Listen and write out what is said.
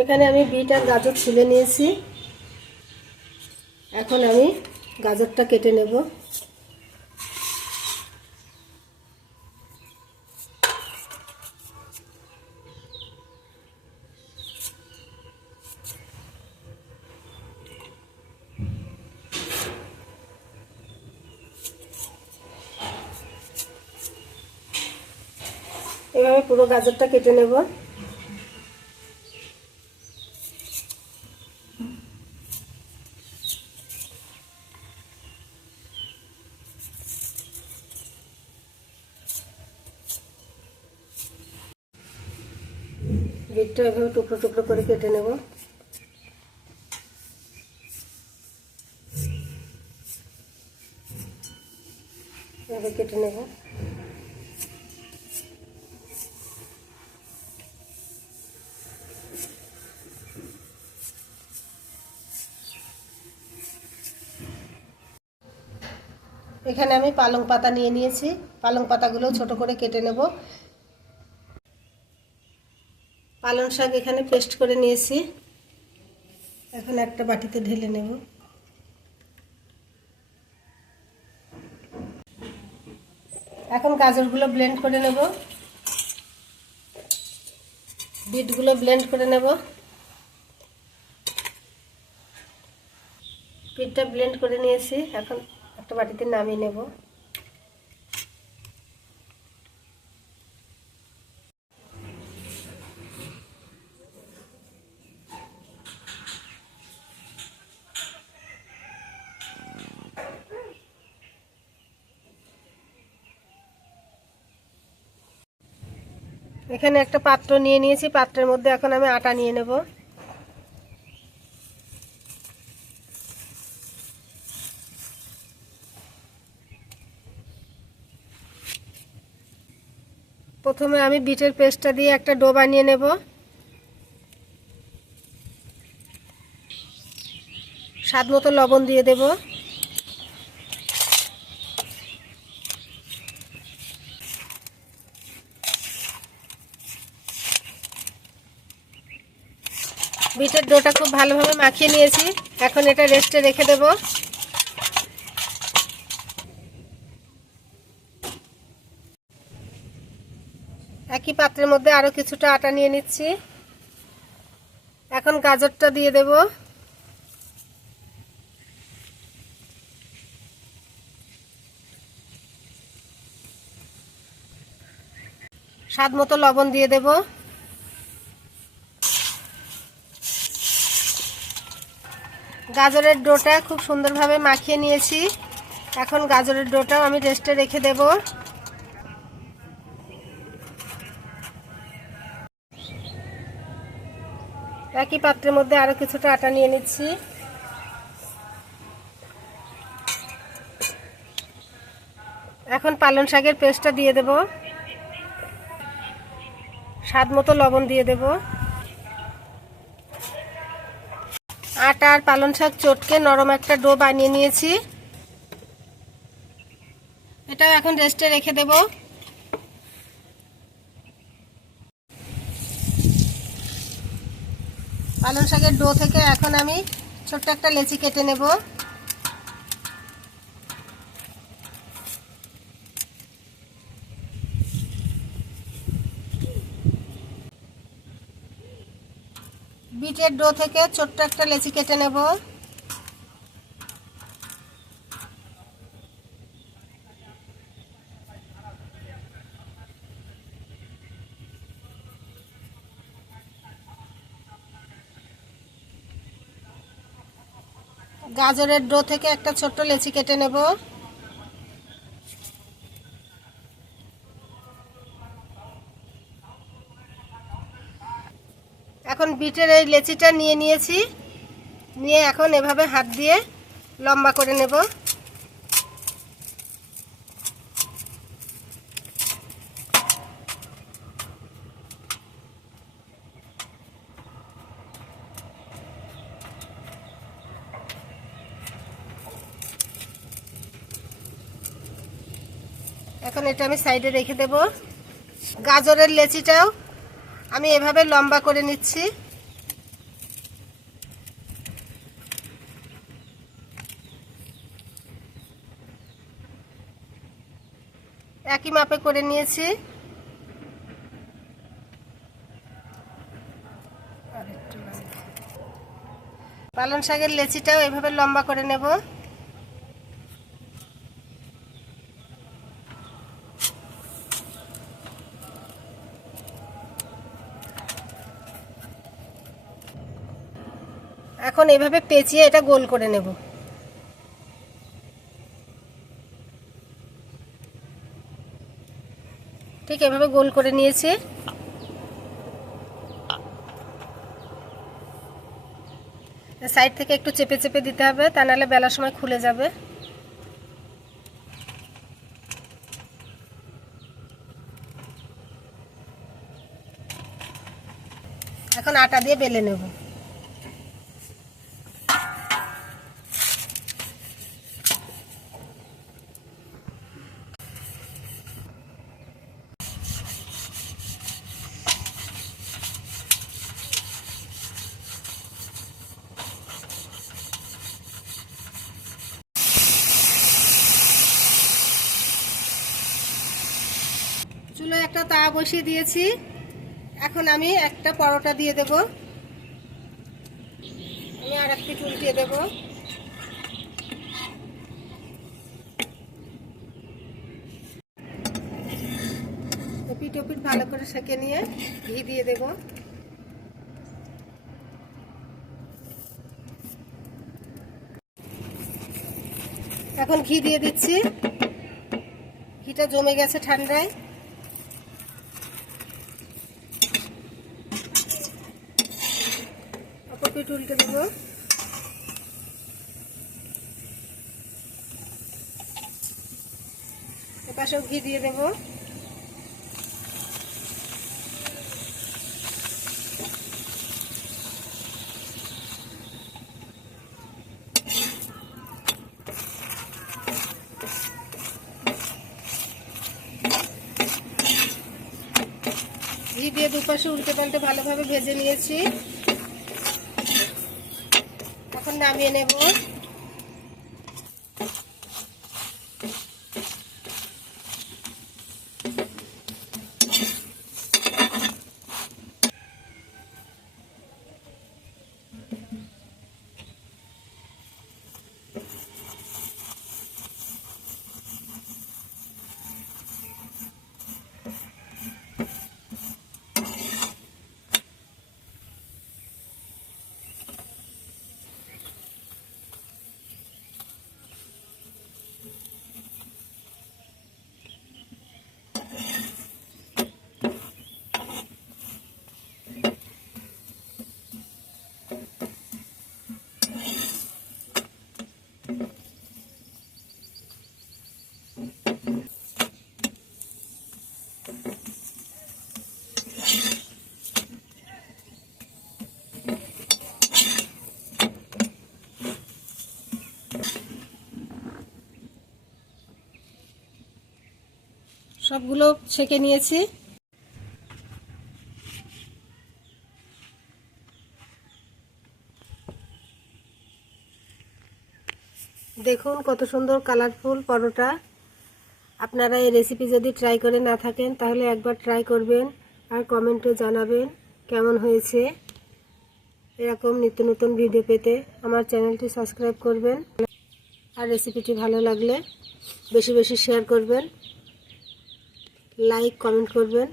এখানে আমি বিট আর গাজর ছুলে নিয়েছি। এখন আমি গাজরটা কেটে নেব। এভাবে পুরো গাজরটা কেটে নেব। বিটটা এভাবে টুকরো টুকরো করে কেটে নেব। এভাবে কেটে নেব। এখানে আমি পালং পাতা নিয়ে নিয়েছি। পালং পাতাগুলো ছোট করে কেটে নেব। পালং শাক এখানে পেস্ট করে নিয়েছি। এখন একটা বাটিতে ঢেলে নেব। এখন গাজরগুলো ব্লেন্ড করে নেব। বিটগুলো ব্লেন্ড করে নেব। বিটটা ব্লেন্ড করে নিয়েছি। এখন একটা বাটিতে নামিয়ে নেব। এখানে একটা পাত্র নিয়ে নিয়েছি, পাত্রের মধ্যে এখন আমি আটা নিয়ে নেব। প্রথমে আমি বিটের পেস্টটা দিয়ে একটা ডো বানিয়ে নেব। স্বাদ মতো লবণ দিয়ে দেব। বিটের ডোটা খুব ভালোভাবে মাখিয়ে নিয়েছি। এখন এটা রেস্টে রেখে দেবো। একই পাত্রের মধ্যে আরও কিছুটা আটা নিয়ে নিচ্ছি। এখন গাজরটা দিয়ে দেব। স্বাদ মতো লবণ দিয়ে দেব। গাজরের ডোটা খুব সুন্দরভাবে মাখিয়ে নিয়েছি। এখন গাজরের ডোটাও আমি রেস্টে রেখে দেবো। একই পাত্রের মধ্যে আরও কিছুটা আটা নিয়ে নিচ্ছি। এখন পালং শাকের পেস্টটা দিয়ে দেব। স্বাদ মতো লবণ দিয়ে দেব। আটা আর পালং শাক চটকে নরম একটা ডো বানিয়ে নিয়েছি। এটাও এখন রেস্টে রেখে দেব। পালং শাকের ডো থেকে এখন আমি ছোট্ট একটা লেচি কেটে নেব। বিটের ডো থেকে ছোট্ট একটা লেচি কেটে নেব। গাজরের ডো থেকে একটা ছোট্ট লেচি কেটে নেব এখন বিটের এই লেচিটা নিয়ে নিয়েছি। নিয়ে এখন এভাবে হাত দিয়ে লম্বা করে নেব। এখন এটা আমি সাইডে রেখে দেব। গাজরের লেচিটাও আমি এভাবে লম্বা করে নিচ্ছি। একই মাপে করে নিয়েছি? পালং শাকের লেচিটাও এভাবে লম্বা করে নেব। এখন এভাবে পেঁচিয়ে এটা গোল করে নেব। ঠিক এভাবে গোল করে নিয়েছি? সাইড থেকে একটু চেপে চেপে দিতে হবে, তা নাহলে বেলার সময় খুলে যাবে। এখন আটা দিয়ে বেলে নেব। চুলো একটা তাওয়া বসিয়ে দিয়েছি। এখন আমি একটা পরোটা দিয়ে দেব। আমি আর একটি উল্টিয়ে দেব। পিঠ পিঠ ভালো করে সেঁকে নিয়ে ঘি দিয়ে দেব। এখন ঘি দিয়ে দিচ্ছি। ঘিটা জমে গেছে ঠান্ডায়। পিঠ উল্টে দেবো। এপাশেও ঘি দিয়ে দেবো। ঘি দিয়ে দুপাশে উল্টে পাল্টে ভালোভাবে ভেজে নিয়েছি। এখন নামিয়ে নেব। সবগুলো ছেঁকে নিয়েছি। দেখুন কত সুন্দর কালারফুল পরোটা। আপনারা এই রেসিপি যদি ট্রাই করে না থাকেন, তাহলে একবার ট্রাই করবেন আর কমেন্টে জানাবেন কেমন হয়েছে। এরকম নিত্য নতুন ভিডিও পেতে আমার চ্যানেলটি সাবস্ক্রাইব করবেন। আর রেসিপিটি ভালো লাগলে বেশি বেশি শেয়ার করবেন। লাইক কমেন্ট করবেন।